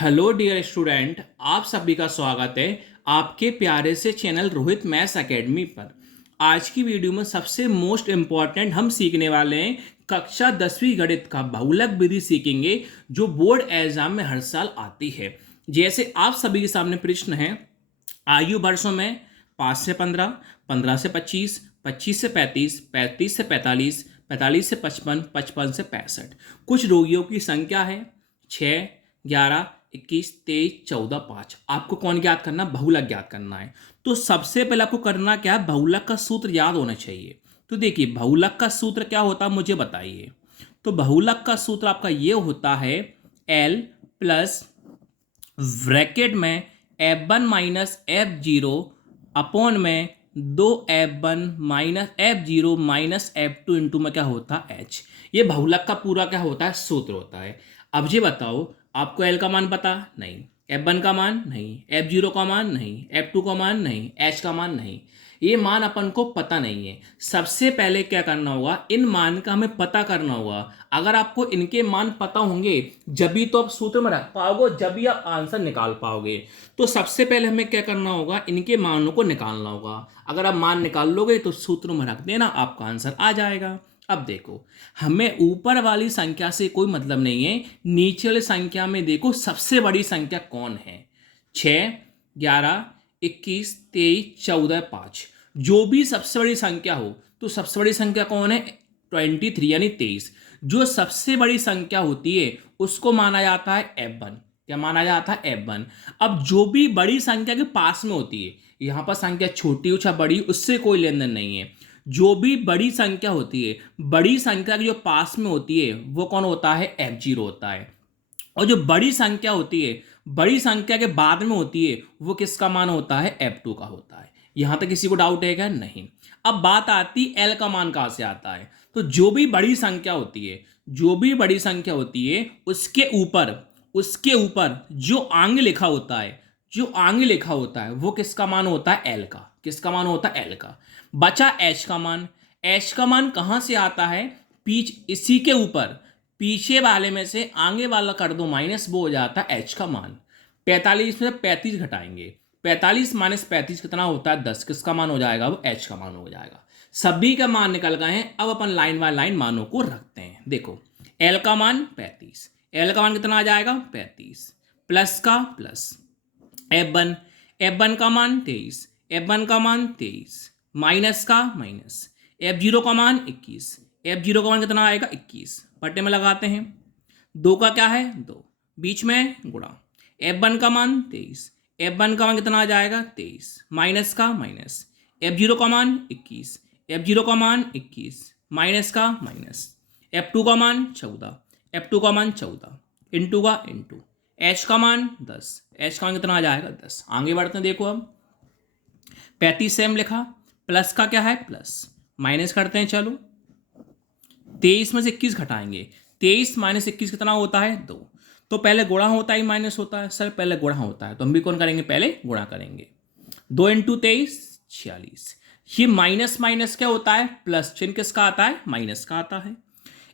Hello dear student, आप सभी का स्वागत है आपके प्यारे से चैनल रोहित मैथ्स एकेडमी पर। आज की वीडियो में सबसे मोस्ट इम्पॉर्टेंट हम सीखने वाले हैं कक्षा 10वीं गणित का बहुलक विधि सीखेंगे, जो बोर्ड एग्जाम में हर साल आती है। जैसे आप सभी के सामने प्रश्न है, आयु वर्षों में 5 से 15, 15 से 25, 25 से 35, 35 से 45, 45 से 55, 55 से 65। कुछ रोगियों की संख्या है 6, 11, 21, 23, 14, 5। आपको कौन ज्ञात करना? बहुलक ज्ञात करना है। तो सबसे पहले आपको करना क्या है? बहुलक का सूत्र याद होना चाहिए। तो देखिए, बहुलक का सूत्र क्या होता है मुझे बताइए। तो बहुलक का सूत्र आपका ये होता है L प्लस ब्रैकेट में F1 माइनस F0 अपॉन में 2F1 minus F0 minus F2 into में क्या होता है H। ये बहुलक का पूरा क्या होता है? सूत्र होता है। अब ये बताओ, आपको L का मान पता नहीं, F1 का मान नहीं, F0 का मान नहीं, F2 का मान नहीं, H का मान नहीं। ये मान अपन को पता नहीं है। सबसे पहले क्या करना होगा? इन मान का हमें पता करना होगा। अगर आपको इनके मान पता होंगे जब भी तो आप सूत्र में रख पाओगे, जब भी आप आंसर निकाल पाओगे। तो सबसे पहले हमें क्या करना होगा? इनके मानों को निकालना होगा। अगर आप मान निकाल लोगे तो सूत्र में रख देना, आपका आंसर आ जाएगा। अब देखो, हमें ऊपर वाली संख्या से कोई मतलब नहीं है, नीचे वाली संख्या में देखो सबसे बड़ी संख्या कौन है। 6, 11, 21, 23, 14, 5। जो भी सबसे बड़ी संख्या हो, तो सबसे बड़ी संख्या कौन है? 23 यानी 23। जो सबसे बड़ी संख्या होती है उसको माना जाता है F1। क्या माना जाता है? F1। अब जो भी बड़ी संख्या के पास में होती है, यहां पर संख्या छोटी हो चाहे बड़ी, उससे कोई लेन देन नहीं है। जो भी बड़ी संख्या होती है, बड़ी संख्या की जो पास में होती है वो कौन होता है? F0 होता है। और जो बड़ी संख्या होती है, बड़ी संख्या के बाद में होती है, वो किसका मान होता है? F2 का होता है। यहां तक किसी को डाउट है क्या? नहीं। अब बात आती L का मान कहां से आता है। तो जो भी बड़ी संख्या होती है, जो भी बड़ी संख्या होती है, उसके ऊपर जो आंग लिखा होता है, जो आंग लिखा होता है वो किसका मान होता है? L का। किसका मान होता है? L का। बचा H का मान। H का मान कहां से आता है? इसी के ऊपर पीछे वाले में से आगे वाला कर दो माइनस, वो हो जाता है H का मान। 45 में से 35 घटाएंगे, 45 माइनस 35 कितना होता है? 10। किसका मान हो जाएगा? वो H का मान हो जाएगा। सभी का मान निकल गए हैं। अब अपन लाइन बाय लाइन मानों को रखते हैं। देखो, L का मान 35, L का मान कितना आ जाएगा? 35 प्लस का प्लस F1, F1 का मान 23, F1 का मान 23 माइनस का माइनस F0 का मान 21, F0 का मान कितना आएगा? 21। बटे में लगाते हैं, 2 का क्या है? 2, बीच में गुणा। F1 का मान 23, F1 का मान कितना आ जाएगा? 23 माइनस का माइनस F0 का मान 21, F0 का मान 21 माइनस का माइनस F2 का मान 14, F2 का मान 14 इंटू का इंटू H का मान 10, H का मान कितना आ जाएगा? 10। आगे बढ़ते हैं। देखो, अब 35 सेम लिखा, प्लस का क्या है? प्लस, माइनस करते हैं। चलो, 23 में से 21 घटाएंगे, 23 माइनस 21 कितना होता है? 2। तो पहले गुणा होता है माइनस होता है? सर पहले गुणा होता है, तो हम भी कौन करेंगे? पहले गुणा करेंगे। 2 इंटू 23 46। ये माइनस माइनस क्या होता है? प्लस। चिन्ह किसका आता है? माइनस का आता है।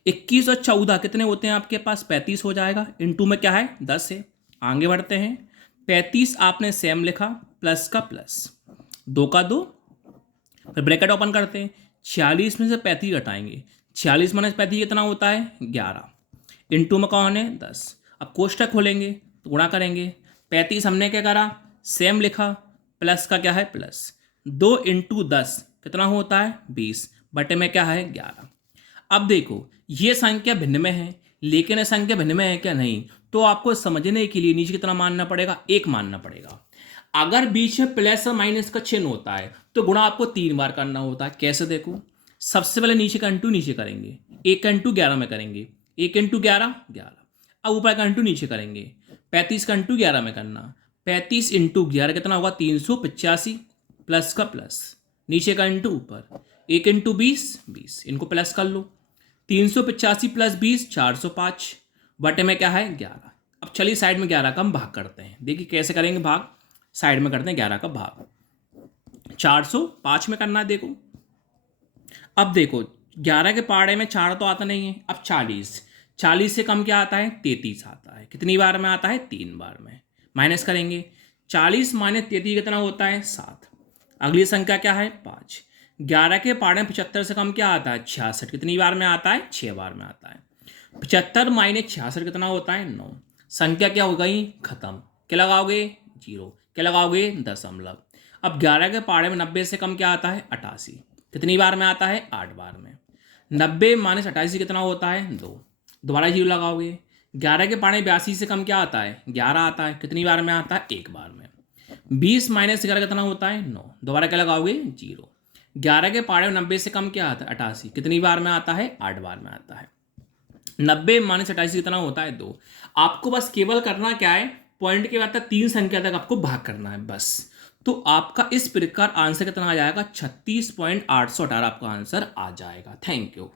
21 और 14 कितने होते हैं आपके पास? 35 हो जाएगा। इंटू में क्या है? 10 है। आगे बढ़ते हैं। 35 आपने सेम लिखा, प्लस का प्लस, 2 का 2, फिर ब्रैकेट ओपन करते हैं। 46 में से 35 घटाएंगे, 46 माइनस 35 कितना होता है? 11। इंटू में कौन है? 10। अब कोष्टक खोलेंगे तो गुणा करेंगे। 35 हमने क्या करा? सेम लिखा, प्लस का क्या है? प्लस। 2 इंटू 10 कितना होता है? 20। बटे में क्या है? 11। अब देखो, ये संख्या भिन्न में है, लेकिन ये संख्या भिन्न में है क्या? नहीं। तो आपको समझने के लिए नीचे कितना मानना पड़ेगा? 1 मानना पड़ेगा। अगर बीच में प्लस और माइनस का चिन्ह होता है तो गुणा आपको 3 बार करना होता है। कैसे? देखो, सबसे पहले नीचे का इंटू नीचे करेंगे, 1 का इंटू 11 में करेंगे, 1 इंटू 11 11। अब ऊपर का इंटू नीचे करेंगे, 35 का इंटू 11 में करना, 35 इंटू 11 कितना होगा? 385 प्लस का प्लस, नीचे का इंटू ऊपर, 1 इंटू 20 20। इनको प्लस कर लो, 385 प्लस 20 405। बटे में क्या है? 11। अब चलिए साइड में 11 का हम भाग करते हैं। देखिए कैसे करेंगे भाग। साइड में करते हैं 11 का भाग, 405 में करना है। देखो, अब देखो, 11 के पाड़े में 4 तो आता नहीं है। अब 40, 40 से कम क्या आता है? 33 आता है। है। कितनी बार में आता है? 3 बार में। माइनस करेंगे, 40 माइनस 33 कितना होता है? 7। अगली संख्या क्या है? 5। 11 के पाड़े में 75 से कम क्या आता है? 66। कितनी बार में आता है? 6 बार में आता है। 75 माइनस 66 कितना होता है? 9। संख्या क्या हो गई? खत्म। क्या लगाओगे? 0। क्या लगाओगे? दशमलव। अब 11 के पाड़े में 90 से कम क्या आता है? 88। कितनी बार में आता है? 8 बार में। 90 माइनस 88 कितना होता है? 2। दोबारा 0 लगाओगे। 11 के पाड़े में 82 से कम क्या आता है? 11 आता है। कितनी बार में आता है? 1 बार में। 20 माइनस 11 कितना होता है? 9। दोबारा क्या लगाओगे? 0। 11 के पाड़े में 90 से कम क्या आता है? 88। कितनी बार में आता है? 8 बार में आता है। 90 माइनस 88 कितना होता है? 2। आपको बस केवल करना क्या है? पॉइंट के बाद तक 3 संख्या तक आपको भाग करना है बस। तो आपका इस प्रकार आंसर कितना आ जाएगा? 36.818 आपका आंसर आ जाएगा। Thank you.